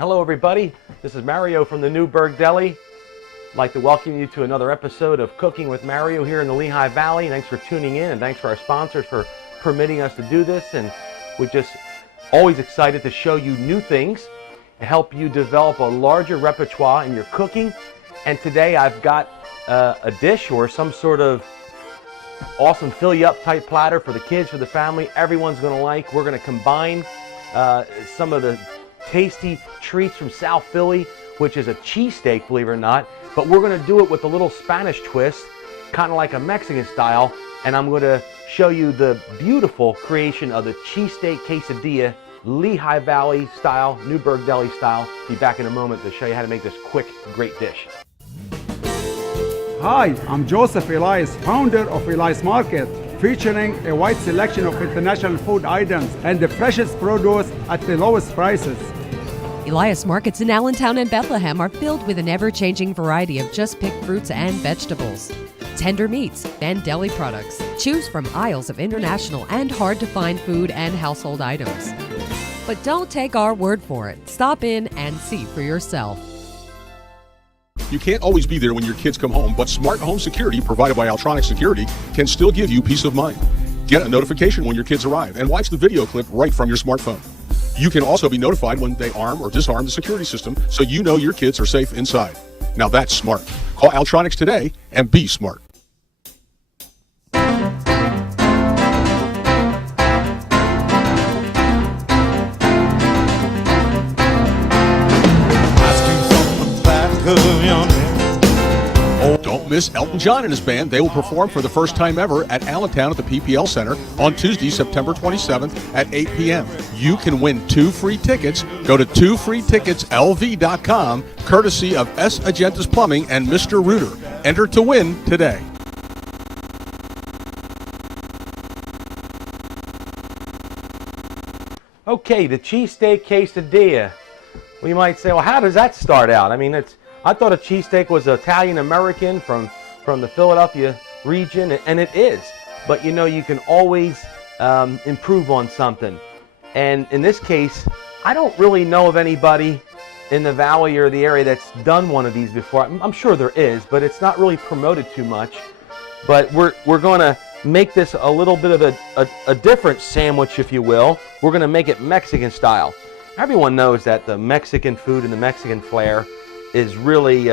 Hello everybody, this is Mario from the Newburgh Deli. I'd like to welcome you to another episode of Cooking with Mario here in the Lehigh Valley. Thanks for tuning in, and thanks for our sponsors for permitting us to do this. And we're just always excited to show you new things and help you develop a larger repertoire in your cooking. And today I've got a dish or some sort of awesome fill you up type platter for the kids, for the family. Everyone's going to like. We're going to combine some of the tasty treats from South Philly, which is a cheesesteak, believe it or not, but we're going to do it with a little Spanish twist, kind of like a Mexican style, and I'm going to show you the beautiful creation of the cheesesteak quesadilla, Lehigh Valley style, Newburgh Deli style. Be back in a moment to show you how to make this quick, great dish. Hi, I'm Joseph Elias, founder of Elias Market, featuring a wide selection of international food items and the freshest produce at the lowest prices. Elias Markets in Allentown and Bethlehem are filled with an ever-changing variety of just-picked fruits and vegetables, tender meats, and deli products. Choose from aisles of international and hard-to-find food and household items. But don't take our word for it. Stop in and see for yourself. You can't always be there when your kids come home, but smart home security provided by Altronic Security can still give you peace of mind. Get a notification when your kids arrive and watch the video clip right from your smartphone. You can also be notified when they arm or disarm the security system so you know your kids are safe inside. Now that's smart. Call Altronics today and be smart. Don't miss Elton John and his band. They will perform for the first time ever at Allentown at the PPL Center on Tuesday, September 27th at 8 p.m. You can win 2 free tickets. Go to 2freeticketslv.com, courtesy of S. Agentis Plumbing and Mr. Rooter. Enter to win today. Okay, the cheesesteak quesadilla. Well, you might say, well, how does that start out? I mean, I thought a cheesesteak was Italian-American from the Philadelphia region, and it is. But you know, you can always improve on something. And in this case, I don't really know of anybody in the valley or the area that's done one of these before. I'm sure there is, but it's not really promoted too much. But we're going to make this a little bit of a different sandwich, if you will. We're going to make it Mexican style. Everyone knows that the Mexican food and the Mexican flair is really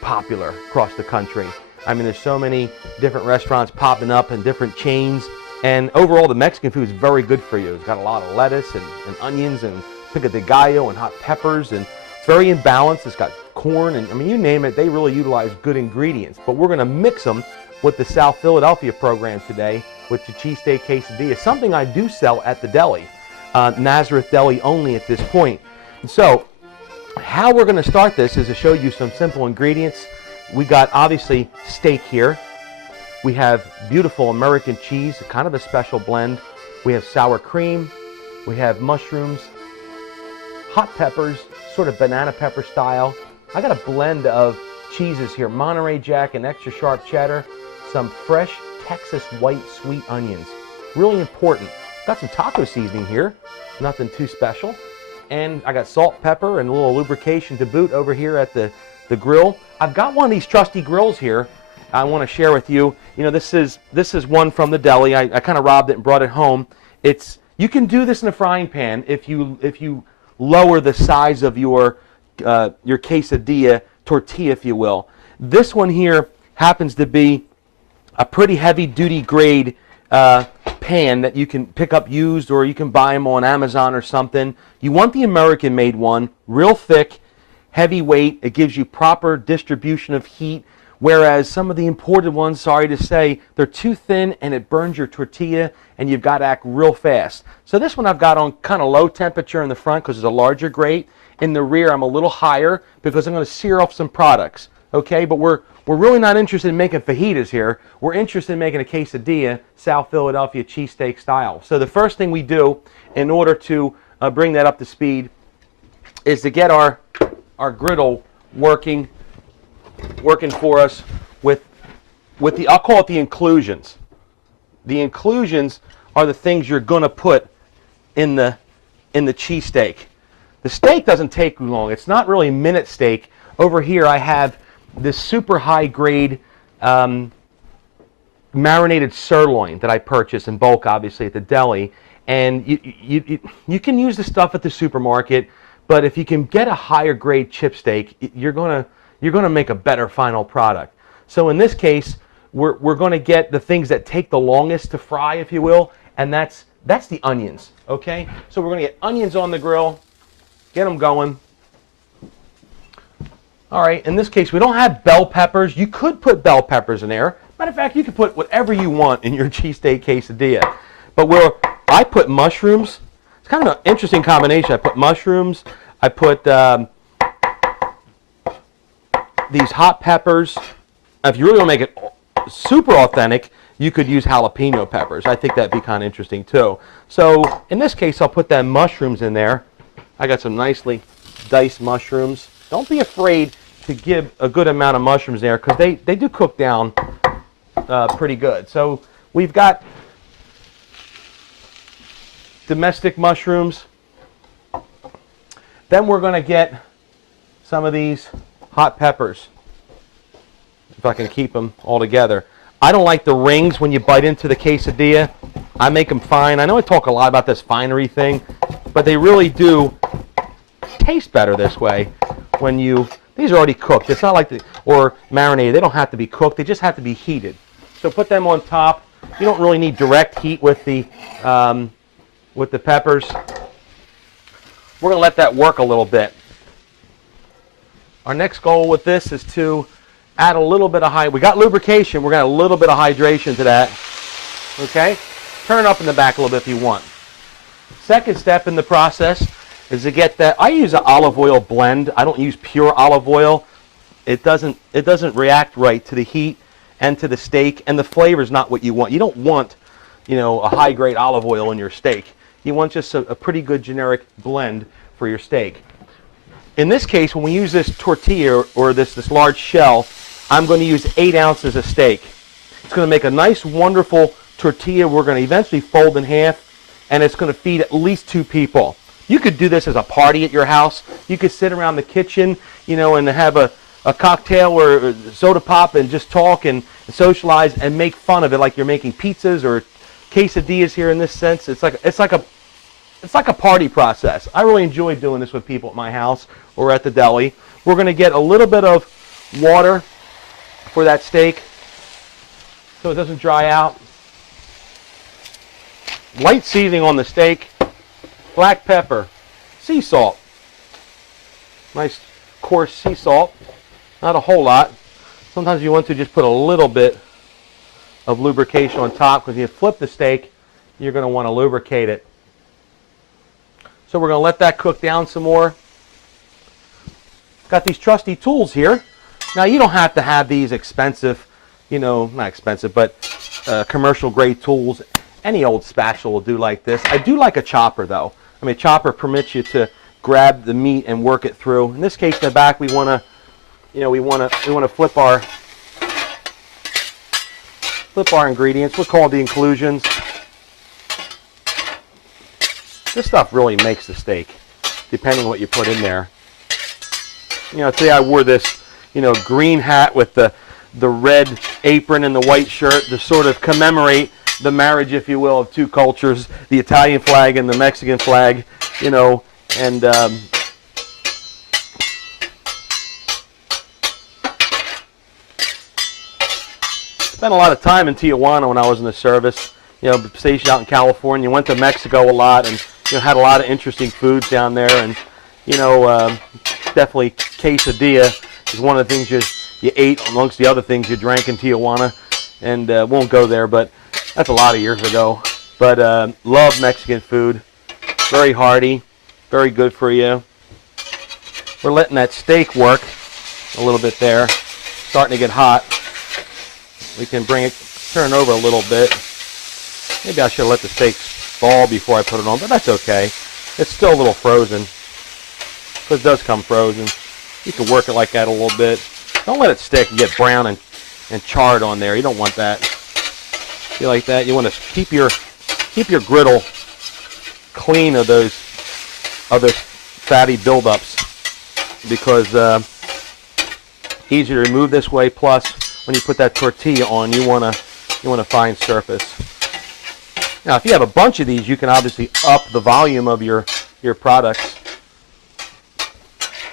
popular across the country. I mean, there's so many different restaurants popping up and different chains, and overall the Mexican food is very good for you. It's got a lot of lettuce and onions and pico de gallo and hot peppers, and it's very in balance. It's got corn, and I mean, you name it, they really utilize good ingredients. But we're going to mix them with the South Philadelphia program today with the cheesesteak quesadilla, something I do sell at the deli, Nazareth Deli only at this point. And so how we're going to start this is to show you some simple ingredients. We got obviously steak here. We have beautiful American cheese, kind of a special blend. We have sour cream. We have mushrooms, hot peppers, sort of banana pepper style. I got a blend of cheeses here, Monterey Jack and extra sharp cheddar, some fresh Texas white sweet onions. Really important. Got some taco seasoning here, nothing too special. And I got salt, pepper, and a little lubrication to boot over here at the grill. I've got one of these trusty grills here I want to share with you. You know, this is one from the deli. I kind of robbed it and brought it home. You can do this in a frying pan if you lower the size of your quesadilla tortilla, if you will. This one here happens to be a pretty heavy-duty grade pan that you can pick up used, or you can buy them on Amazon or something. You want the American-made one, real thick, heavyweight. It gives you proper distribution of heat, whereas some of the imported ones, sorry to say, they're too thin and it burns your tortilla and you've got to act real fast. So this one I've got on kind of low temperature in the front because it's a larger grate. In the rear I'm a little higher because I'm going to sear off some products. Okay, but we're really not interested in making fajitas here. We're interested in making a quesadilla, South Philadelphia cheesesteak style. So the first thing we do in order to bring that up to speed is to get our griddle working for us with the, I'll call it the inclusions. The inclusions are the things you're going to put in the cheesesteak. The steak doesn't take long. It's not really minute steak. Over here I have this super high grade marinated sirloin that I purchased in bulk, obviously, at the deli. And you can use the stuff at the supermarket, but if you can get a higher grade chip steak, you're gonna make a better final product. So in this case, we're gonna get the things that take the longest to fry, if you will, and that's the onions. Okay, so we're gonna get onions on the grill, get them going. All right, in this case, we don't have bell peppers. You could put bell peppers in there. Matter of fact, you can put whatever you want in your cheesesteak quesadilla. But I put mushrooms. It's kind of an interesting combination. I put mushrooms. I put these hot peppers. If you really want to make it super authentic, you could use jalapeno peppers. I think that'd be kind of interesting too. So in this case, I'll put them mushrooms in there. I got some nicely diced mushrooms. Don't be afraid to give a good amount of mushrooms there, because they do cook down pretty good. So we've got domestic mushrooms. Then we're going to get some of these hot peppers, if I can keep them all together. I don't like the rings when you bite into the quesadilla. I make them fine. I know I talk a lot about this finery thing, but they really do taste better this way. When these are already cooked. It's not like or marinated. They don't have to be cooked. They just have to be heated. So put them on top. You don't really need direct heat with the peppers. We're going to let that work a little bit. Our next goal with this is to add a little bit of we got lubrication. We're going to add a little bit of hydration to that. Okay? Turn it up in the back a little bit if you want. Second step in the process is to get that. I use an olive oil blend. I don't use pure olive oil. It doesn't react right to the heat and to the steak, and the flavor is not what you want. You don't want, a high grade olive oil in your steak. You want just a pretty good generic blend for your steak. In this case, when we use this tortilla or this large shell, I'm going to use 8 ounces of steak. It's going to make a nice, wonderful tortilla. We're going to eventually fold in half, and it's going to feed at least 2 people. You could do this as a party at your house. You could sit around the kitchen, and have a cocktail or soda pop and just talk and socialize and make fun of it like you're making pizzas or quesadillas here in this sense. It's like a party process. I really enjoy doing this with people at my house or at the deli. We're going to get a little bit of water for that steak so it doesn't dry out. Light seasoning on the steak. Black pepper, sea salt, nice coarse sea salt, not a whole lot. Sometimes you want to just put a little bit of lubrication on top, because if you flip the steak, you're going to want to lubricate it. So we're going to let that cook down some more. Got these trusty tools here. Now you don't have to have these expensive, not expensive, but commercial grade tools. Any old spatula will do like this. I do like a chopper though. A chopper permits you to grab the meat and work it through. In this case, in the back, we want to flip our ingredients. We'll call the inclusions. This stuff really makes the steak, depending on what you put in there. Today I wore this, green hat with the red apron and the white shirt to sort of commemorate the marriage, if you will, of 2 cultures, the Italian flag and the Mexican flag, and spent a lot of time in Tijuana when I was in the service, stationed out in California, went to Mexico a lot, and had a lot of interesting foods down there, and definitely quesadilla is one of the things you ate amongst the other things you drank in Tijuana, and won't go there, but that's a lot of years ago. But love Mexican food. Very hearty. Very good for you. We're letting that steak work a little bit there. Starting to get hot. We can turn it over a little bit. Maybe I should have let the steak fall before I put it on, but that's okay. It's still a little frozen. Because it does come frozen. You can work it like that a little bit. Don't let it stick and get brown and charred on there. You don't want that. You like that? You want to keep your griddle clean of those fatty buildups, because easier to remove this way. Plus, when you put that tortilla on, you want a fine surface. Now, if you have a bunch of these, you can obviously up the volume of your products.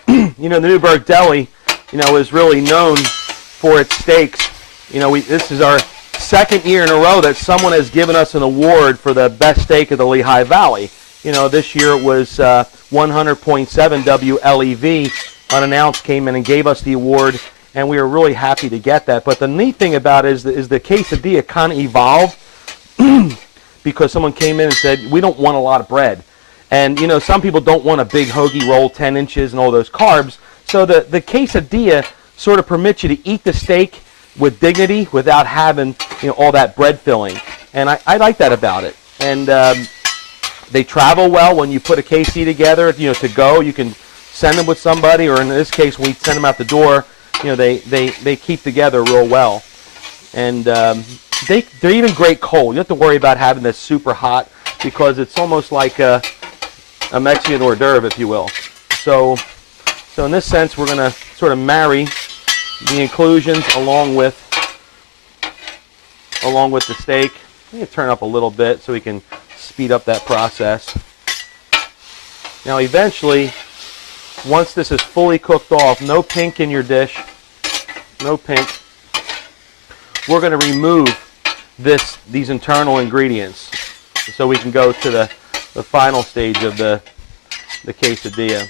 You know, the Newburgh Deli, you know, is really known for its steaks. You know, this is our second year in a row that someone has given us an award for the best steak of the Lehigh Valley. You know, this year it was 100.7 WLEV unannounced came in and gave us the award, and we were really happy to get that. But the neat thing about it is the quesadilla kind of evolved because someone came in and said, we don't want a lot of bread. And, you know, some people don't want a big hoagie roll, 10 inches and all those carbs. So the quesadilla sort of permits you to eat the steak with dignity without having, you know, all that bread filling. And I like that about it. And they travel well when you put a KC together, you know, to go. You can send them with somebody, or in this case, when we send them out the door, you know, they keep together real well. And they're even great cold. You don't have to worry about having this super hot, because it's almost like a Mexican hors d'oeuvre, if you will. So in this sense, we're going to sort of marry the inclusions along with the steak. I'm going to turn up a little bit so we can speed up that process. Now, eventually, once this is fully cooked off, no pink in your dish, no pink, we're going to remove these internal ingredients so we can go to the final stage of the quesadilla.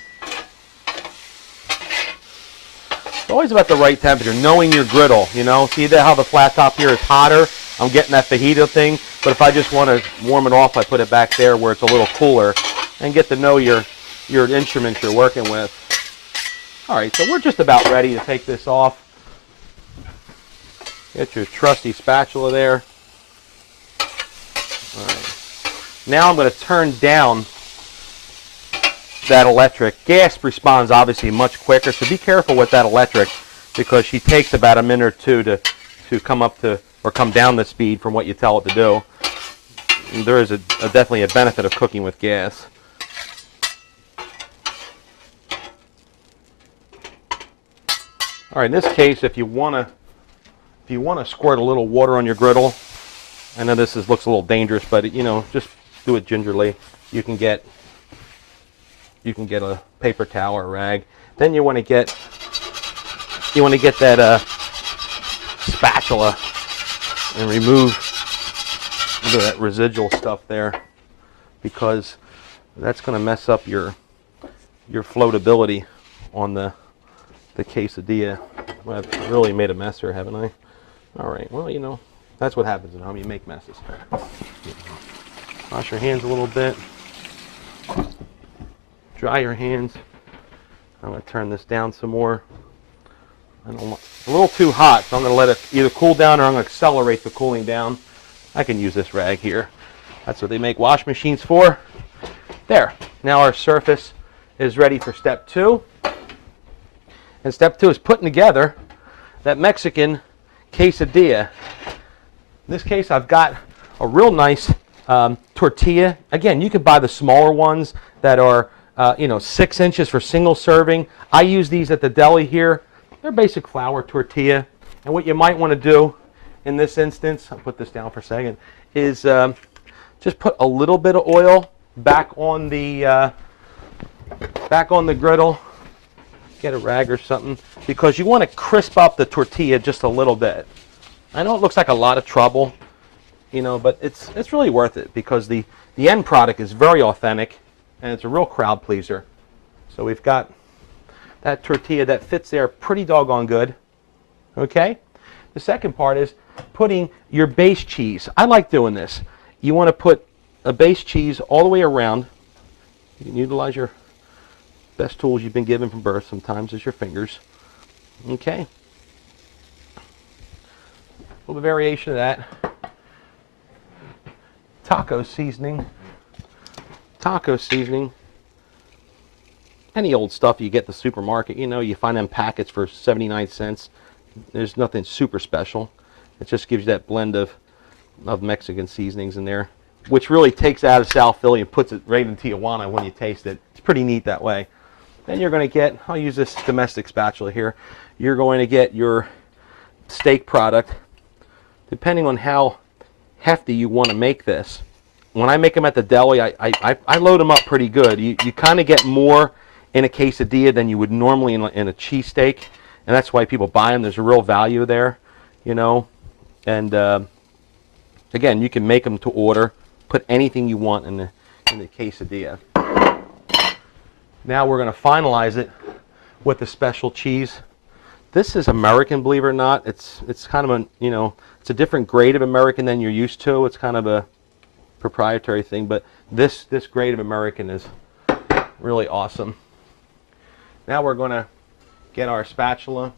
It's always about the right temperature, knowing your griddle, you know. See how the flat top here is hotter? I'm getting that fajita thing, but if I just want to warm it off, I put it back there where it's a little cooler, and get to know your instrument you're working with. All right, so we're just about ready to take this off. Get your trusty spatula there. All right. Now I'm going to turn down that electric. Gas responds obviously much quicker, so be careful with that electric, because she takes about a minute or two to come up to, or come down the speed from what you tell it to do. And there is definitely a benefit of cooking with gas. All right, in this case, if you want to squirt a little water on your griddle, I know this looks a little dangerous, but you know, just do it gingerly. You can get a paper towel or a rag. Then you want to get that spatula and remove that residual stuff there, because that's going to mess up your floatability on the quesadilla. Well, I've really made a mess here, haven't I? All right. Well, you know, that's what happens at home. You make messes. Wash your hands a little bit. Dry your hands. I'm going to turn this down some more. It's a little too hot, so I'm going to let it either cool down, or I'm going to accelerate the cooling down. I can use this rag here. That's what they make wash machines for. There. Now our surface is ready for step 2. And step 2 is putting together that Mexican quesadilla. In this case, I've got a real nice tortilla. Again, you could buy the smaller ones that are 6 inches for single serving. I use these at the deli here. They're basic flour tortilla. And what you might want to do in this instance, I'll put this down for a second, is just put a little bit of oil back on the griddle. Get a rag or something, because you want to crisp up the tortilla just a little bit. I know it looks like a lot of trouble, you know, but it's really worth it, because the end product is very authentic, and it's a real crowd pleaser. So we've got that tortilla that fits there pretty doggone good. Okay? The second part is putting your base cheese. I like doing this. You want to put a base cheese all the way around. You can utilize your best tools you've been given from birth sometimes is your fingers. Okay. A little variation of that. Taco seasoning. Taco seasoning. Any old stuff you get at the supermarket, you know, you find them packets for 79 cents. There's nothing super special. It just gives you that blend of Mexican seasonings in there, which really takes out of South Philly and puts it right in Tijuana when you taste it. It's pretty neat that way. Then you're going to get, I'll use this domestic spatula here, you're going to get your steak product. Depending on how hefty you want to make this. When I make them at the deli, I load them up pretty good. You kind of get more in a quesadilla than you would normally in a cheesesteak, and that's why people buy them. There's a real value there, you know. And again, you can make them to order. Put anything you want in the quesadilla. Now we're going to finalize it with the special cheese. This is American, believe it or not. It's kind of a, you know, it's a different grade of American than you're used to. It's kind of a proprietary thing, but this grade of American is really awesome. Now we're going to get our spatula,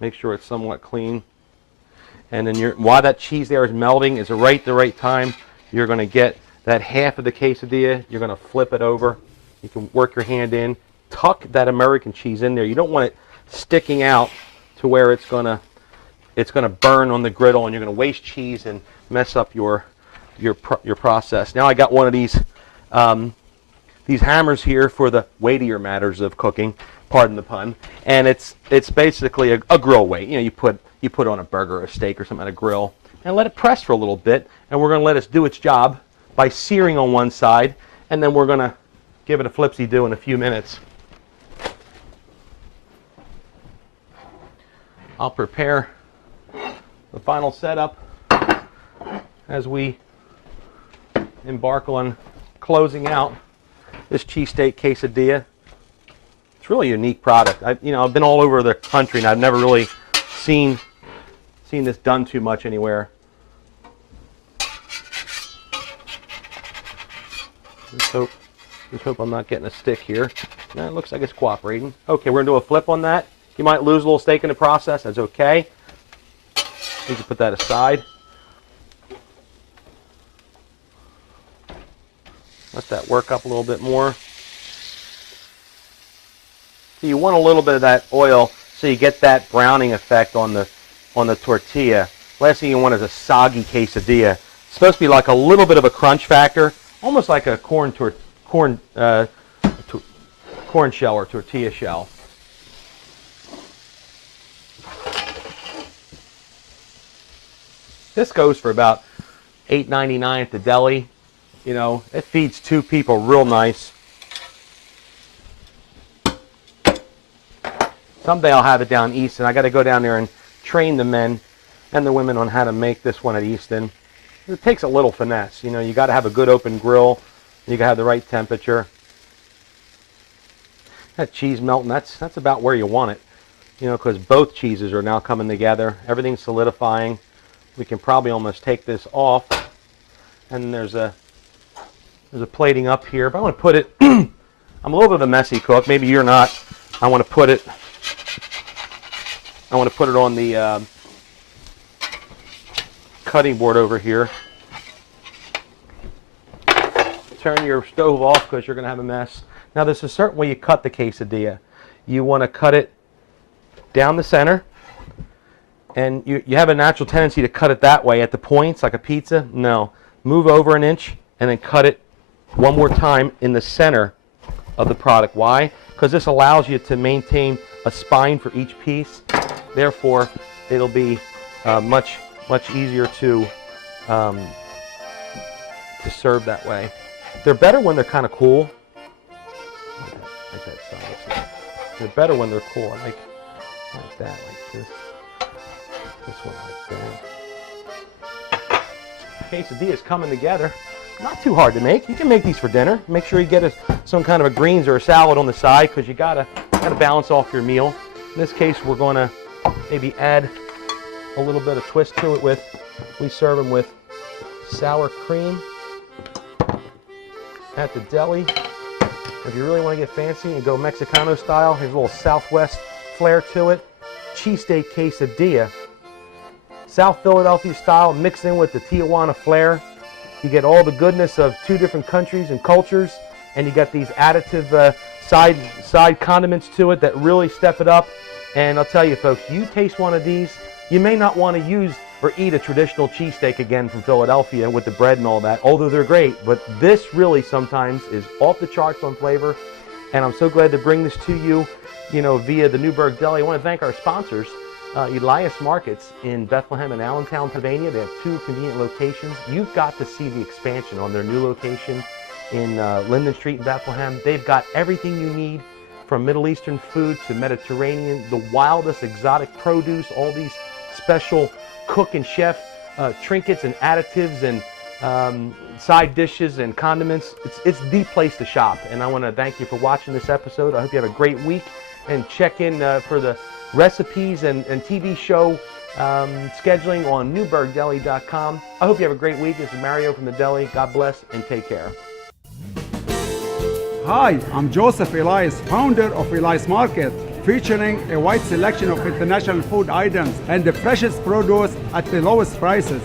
make sure it's somewhat clean, and then while that cheese there is melting, is the right time, you're going to get that half of the quesadilla, you're going to flip it over. You can work your hand in, tuck that American cheese in there. You don't want it sticking out to where it's going to burn on the griddle, and you're going to waste cheese and mess up your process. Now I got one of these hammers here for the weightier matters of cooking, pardon the pun, and it's basically a grill weight. You know, you put on a burger or a steak or something at a grill and let it press for a little bit, and we're going to let it do its job by searing on one side, and then we're going to give it a flipsy-do in a few minutes. I'll prepare the final setup as we embark on closing out this cheesesteak quesadilla. It's really a unique product. I've been all over the country and I've never really seen this done too much anywhere. Just hope I'm not getting a stick here. No, it looks like it's cooperating. Okay, we're gonna do a flip on that. You might lose a little steak in the process. That's okay. You can put that aside. Let that work up a little bit more. So you want a little bit of that oil so you get that browning effect on the tortilla. Last thing you want is a soggy quesadilla. It's supposed to be like a little bit of a crunch factor, almost like a corn shell or tortilla shell. This goes for about $8.99 at the deli. You know, it feeds 2 people real nice. Someday I'll have it down Easton. I got to go down there and train the men and the women on how to make this one at Easton. It takes a little finesse. You know, you got to have a good open grill. You got to have the right temperature. That cheese melting, that's about where you want it. You know, because both cheeses are now coming together. Everything's solidifying. We can probably almost take this off. And there's a plating up here. But I want to put it, I'm a little bit of a messy cook. Maybe you're not. I want to put it on the cutting board over here. Turn your stove off because you're going to have a mess. Now there's a certain way you cut the quesadilla. You want to cut it down the center. And you have a natural tendency to cut it that way at the points like a pizza. No. Move over an inch and then cut it one more time in the center of the product. Why? Because this allows you to maintain a spine for each piece. Therefore, it'll be much easier to serve that way. They're better when they're kind of cool. Like that side. They're better when they're cool. I like that, like this. This one like that. Quesadillas coming together. Not too hard to make. You can make these for dinner. Make sure you get some kind of a greens or a salad on the side because you gotta balance off your meal. In this case, we're gonna maybe add a little bit of twist to it we serve them with sour cream at the deli. If you really want to get fancy and go Mexicano style, here's a little Southwest flair to it. Cheesesteak quesadilla. South Philadelphia style mixed in with the Tijuana flair. You get all the goodness of 2 different countries and cultures, and you got these additive side condiments to it that really step it up. And I'll tell you folks, you taste one of these, you may not want to use or eat a traditional cheesesteak again from Philadelphia with the bread and all that, although they're great. But this really sometimes is off the charts on flavor, And I'm so glad to bring this to you, via the Newburgh Deli. I want to thank our sponsors, Elias Markets in Bethlehem and Allentown, Pennsylvania. They have 2 convenient locations. You've got to see the expansion on their new location in Linden Street in Bethlehem. They've got everything you need, from Middle Eastern food to Mediterranean, the wildest exotic produce, all these special cook and chef trinkets and additives and side dishes and condiments. It's the place to shop. And I want to thank you for watching this episode. I hope you have a great week, and check in for the recipes and TV show scheduling on newburghdeli.com. I hope you have a great week. This is Mario from the Deli. God bless and take care. Hi, I'm Joseph Elias, founder of Elias Market, featuring a wide selection of international food items and the freshest produce at the lowest prices.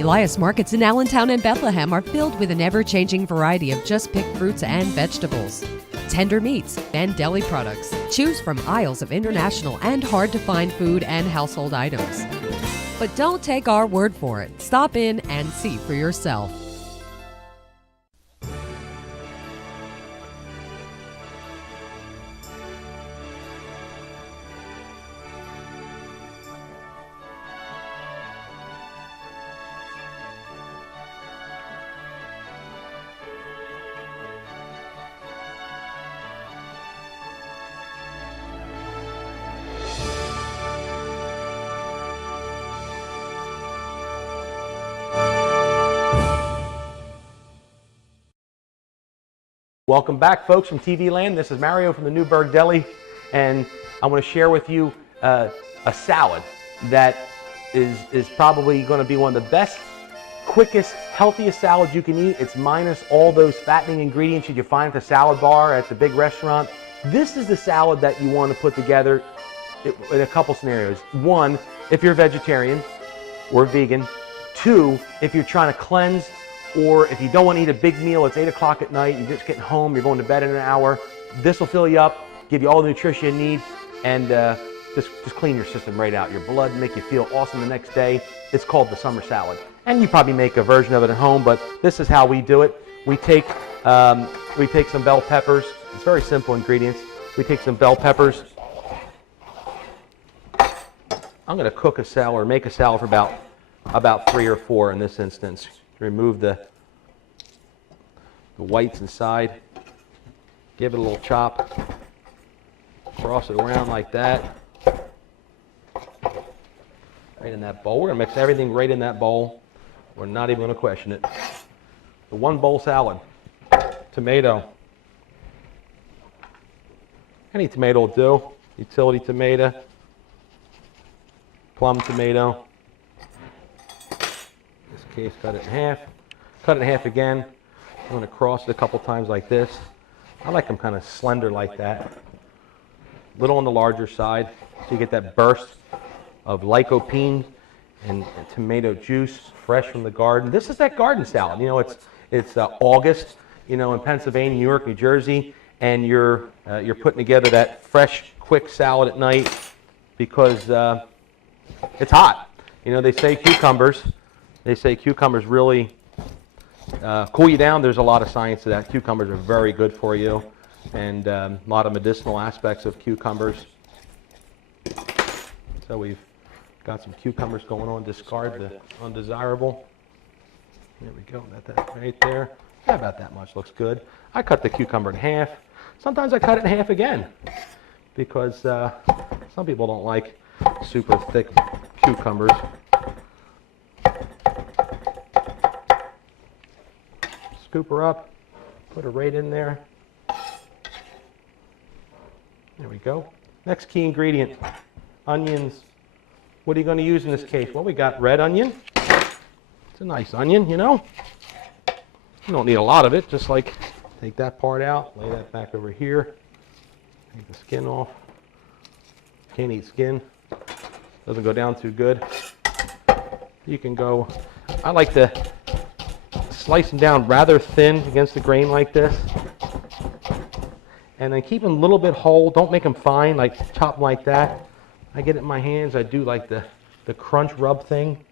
Elias Markets in Allentown and Bethlehem are filled with an ever-changing variety of just-picked fruits and vegetables, tender meats, and deli products. Choose from aisles of international and hard-to-find food and household items. But don't take our word for it. Stop in and see for yourself. Welcome back, folks, from TV Land. This is Mario from the Newburgh Deli, and I want to share with you a salad that is probably going to be one of the best, quickest, healthiest salads you can eat. It's minus all those fattening ingredients you can find at the salad bar at the big restaurant. This is the salad that you want to put together in a couple scenarios. 1, if you're a vegetarian or vegan. 2, if you're trying to cleanse, or if you don't want to eat a big meal, it's 8 o'clock at night, you're just getting home, you're going to bed in an hour. This will fill you up, give you all the nutrition you need, and just clean your system right out. Your blood, make you feel awesome the next day. It's called the summer salad. And you probably make a version of it at home, but this is how we do it. We take some bell peppers. It's very simple ingredients. We take some bell peppers. I'm going to cook a salad or make a salad for about 3 or 4 in this instance. Remove the whites inside, give it a little chop, cross it around like that, right in that bowl. We're going to mix everything right in that bowl. We're not even going to question it. The 1 bowl salad, tomato. Any tomato will do. Utility tomato, plum tomato. Case, cut it in half. Cut it in half again. I'm going to cross it a couple times like this. I like them kind of slender like that. A little on the larger side, so you get that burst of lycopene and tomato juice, fresh from the garden. This is that garden salad. It's August, in Pennsylvania, New York, New Jersey, and you're putting together that fresh, quick salad at night because it's hot. They say cucumbers. They say cucumbers really cool you down. There's a lot of science to that. Cucumbers are very good for you, and a lot of medicinal aspects of cucumbers. So we've got some cucumbers going on. Discard the undesirable. There we go. Got that right there. Yeah, about that much. Looks good. I cut the cucumber in half. Sometimes I cut it in half again because some people don't like super thick cucumbers. Scoop her up, put her right in there. There we go. Next key ingredient, onions. What are you going to use in this case? Well, we got red onion. It's a nice onion, You don't need a lot of it, just like take that part out, lay that back over here, take the skin off. Can't eat skin. Doesn't go down too good. You can go, I like to slice them down rather thin against the grain like this. And then keep them a little bit whole. Don't make them fine, like chop them like that. I get it in my hands. I do like the crunch rub thing.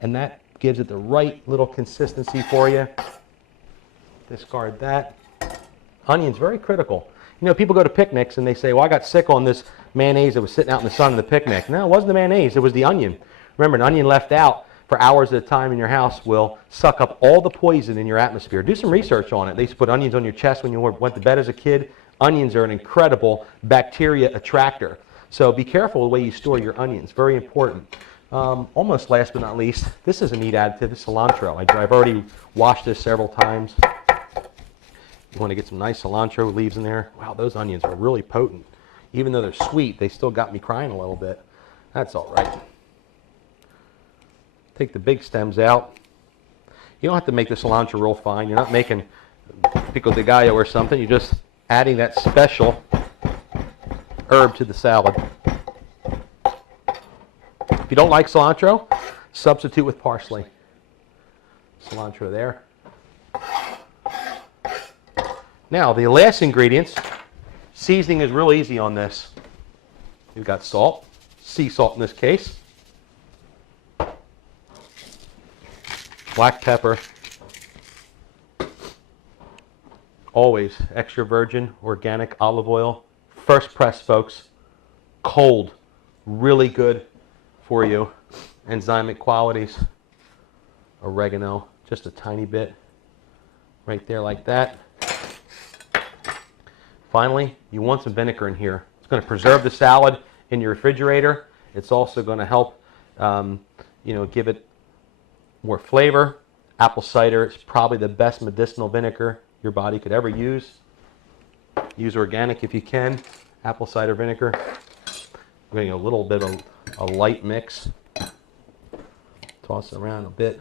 And that gives it the right little consistency for you. Discard that. Onion's very critical. You know, people go to picnics and they say, well, I got sick on this mayonnaise that was sitting out in the sun of the picnic. No, it wasn't the mayonnaise, it was the onion. Remember, an onion left out for hours at a time in your house will suck up all the poison in your atmosphere. Do some research on it. They used to put onions on your chest when you went to bed as a kid. Onions are an incredible bacteria attractor. So be careful the way you store your onions. Very important. Almost last but not least, this is a neat additive, this cilantro. I've already washed this several times. You want to get some nice cilantro leaves in there. Wow, those onions are really potent. Even though they're sweet, they still got me crying a little bit. That's all right. Take the big stems out. You don't have to make the cilantro real fine. You're not making pico de gallo or something. You're just adding that special herb to the salad. If you don't like cilantro, substitute with parsley. Cilantro there. Now, the last ingredients, seasoning is real easy on this. You've got salt, sea salt in this case, black pepper, always extra virgin organic olive oil, first press, folks, cold, really good for you, enzymic qualities, oregano, just a tiny bit right there like that. Finally, you want some vinegar in here. It's going to preserve the salad in your refrigerator. It's also going to help give it more flavor. Apple cider is probably the best medicinal vinegar your body could ever use. Use organic if you can. Apple cider vinegar. I'm getting a little bit of a light mix. Toss it around a bit.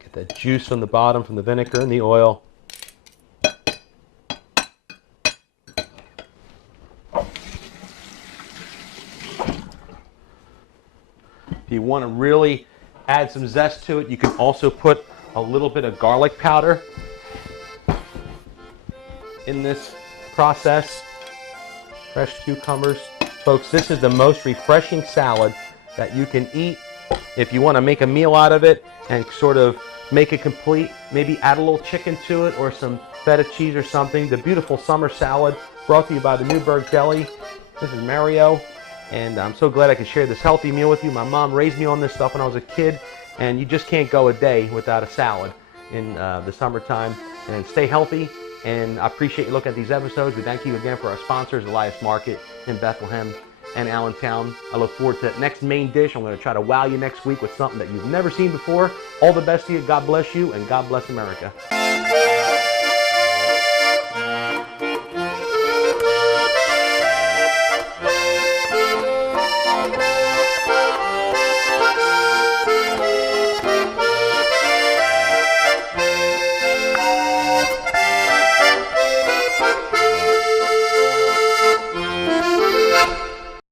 Get that juice from the bottom from the vinegar and the oil. If you want to really add some zest to it, you can also put a little bit of garlic powder in this process. Fresh cucumbers. Folks, this is the most refreshing salad that you can eat. If you want to make a meal out of it and sort of make it complete, maybe add a little chicken to it or some feta cheese or something. The beautiful summer salad brought to you by the Newburgh Deli. This is Mario. And I'm so glad I could share this healthy meal with you. My mom raised me on this stuff when I was a kid, and you just can't go a day without a salad in the summertime. And stay healthy, and I appreciate you looking at these episodes. We thank you again for our sponsors, Elias Market in Bethlehem and Allentown. I look forward to that next main dish. I'm going to try to wow you next week with something that you've never seen before. All the best to you. God bless you, and God bless America.